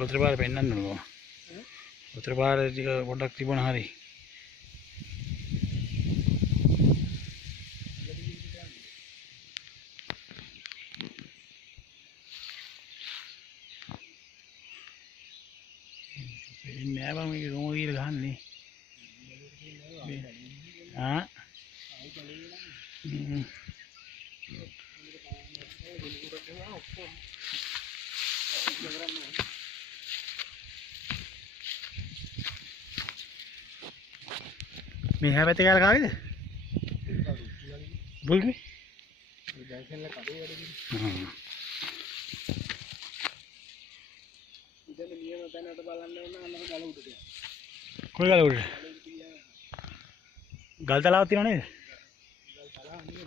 උත්තර පාර පෙන්නන්න ඕන. උත්තර පාර ටික පොඩ්ඩක් තිබුණා හරි. නෑ බං මේක කොහොමද කියලා ගහන්නේ? ආ මේ හැපැත්තේ කාලා කාවේද? බුල්ගේ? ජංක්ෂන් එක කඩේ වැඩ කරේ. ඉතින් නියම තැනට බලන්න ඕන අන්න ගල උඩට යන්න. කොයි ගල උඩට? ගල් තලාවක් තියෙනව නේද? ගල් තලාව නෙමෙයි